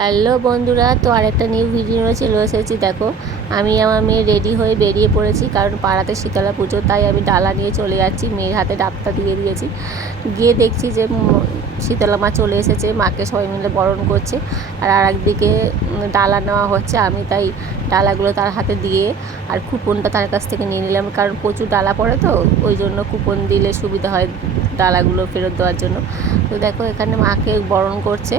Hello বন্ধুরা, তো আরেকটা নিউ ভিডিও চলে এসেছি। দেখো, আমি আমার মেয়ে রেডি হয়ে বেরিয়ে পড়েছি, কারণ পাড়াতে শীতলা পুজো, তাই আমি ডালা নিয়ে চলে যাচ্ছি। মেয়ের হাতে ডাবটা দিয়ে দিয়েছি। গিয়ে দেখছি যে শীতলা মা চলে এসেছে, মাকে সবাই মিলে বরণ করছে। আর একদিকে ডালা নেওয়া হচ্ছে। আমি তাই ডালাগুলো তার হাতে দিয়ে আর কুপনটা তার কাছ থেকে নিয়ে নিলাম, কারণ প্রচুর ডালা পড়ে, তো ওই জন্য কুপন দিলে সুবিধা হয় ডালাগুলো ফেরত দেওয়ার জন্য। তো দেখো, এখানে মাকে বরণ করছে।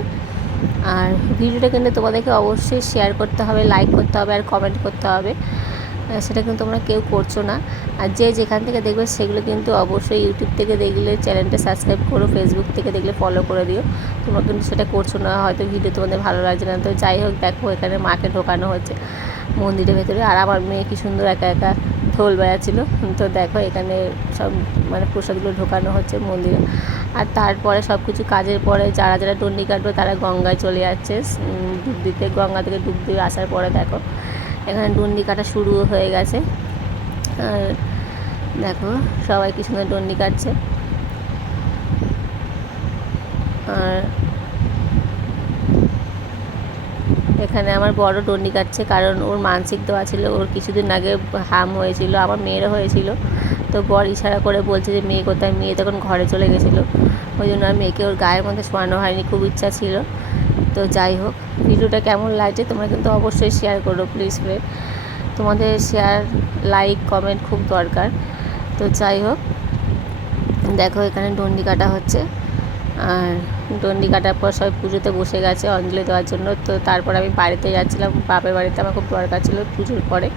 আর ভিডিওটা কিন্তু তোমাদেরকে অবশ্যই শেয়ার করতে হবে, লাইক করতে হবে আর কমেন্ট করতে হবে। সেটা কিন্তু তোমরা কেউ করছো না। আর যে যেখান থেকে দেখবে সেগুলো কিন্তু অবশ্যই ইউটিউব থেকে দেখলে চ্যানেলটা সাবস্ক্রাইব করো, ফেসবুক থেকে দেখলে ফলো করে দিও। তোমরা কিন্তু সেটা করছো না, হয়তো ভিডিও তোমাদের ভালো লাগছে না। তো যাই হোক, দেখো এখানে মাকে ঢোকানো হচ্ছে মন্দিরের ভেতরে। আর আমার মেয়ে কি সুন্দর একা একা ঢোল বাজাচ্ছিল। তো দেখো, এখানে সব প্রসাদগুলো ঢোকানো হচ্ছে মন্দিরে। আর তারপরে সব কিছু কাজের পরে যারা যারা ডন্ডি কাটবে তারা গঙ্গায় চলে যাচ্ছে ডুব দিতে। গঙ্গা থেকে ডুব দিয়ে আসার পরে দেখো এখানে ডন্ডি কাটা শুরু হয়ে গেছে। আর দেখো সবাই কি সুন্দর ডন্ডি কাটছে। আর এখানে আমার বড় ডন্ডি কাটছে, কারণ ওর মানসিক দেওয়া ছিল। ওর কিছুদিন আগে হাম হয়েছিল, আমার মেয়েরও হয়েছিল। তো বর ইশারা করে বলছে যে মেয়ে কোথায়। মেয়ে তখন ঘরে চলে গেছিলো, ওই জন্য আর মেয়েকে ওর গায়ের মধ্যে শোয়ানো হয়নি। খুব ইচ্ছা ছিল। তো যাই হোক, ভিডিওটা কেমন লাগছে তোমরা কিন্তু অবশ্যই শেয়ার করো প্লিজ ফ্রেন্ড। তোমাদের শেয়ার, লাইক, কমেন্ট খুব দরকার। তো যাই হোক, দেখো এখানে ডন্ডি কাটা হচ্ছে। আর ডন্ডি কাটার পর সবাই পুজোতে বসে গেছে অঞ্জলি দেওয়ার জন্য। তো তারপর আমি বাড়িতে যাচ্ছিলাম, বাপের বাড়িতে আমার খুব দরকার ছিল পুজোর পরে।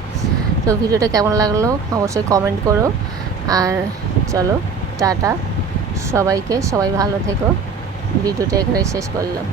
তো ভিডিওটা কেমন লাগলো অবশ্যই কমেন্ট করো। আর চলো, টাটা সবাইকে, সবাই ভালো থেকো। ভিডিওটা এখানে শেষ করলাম।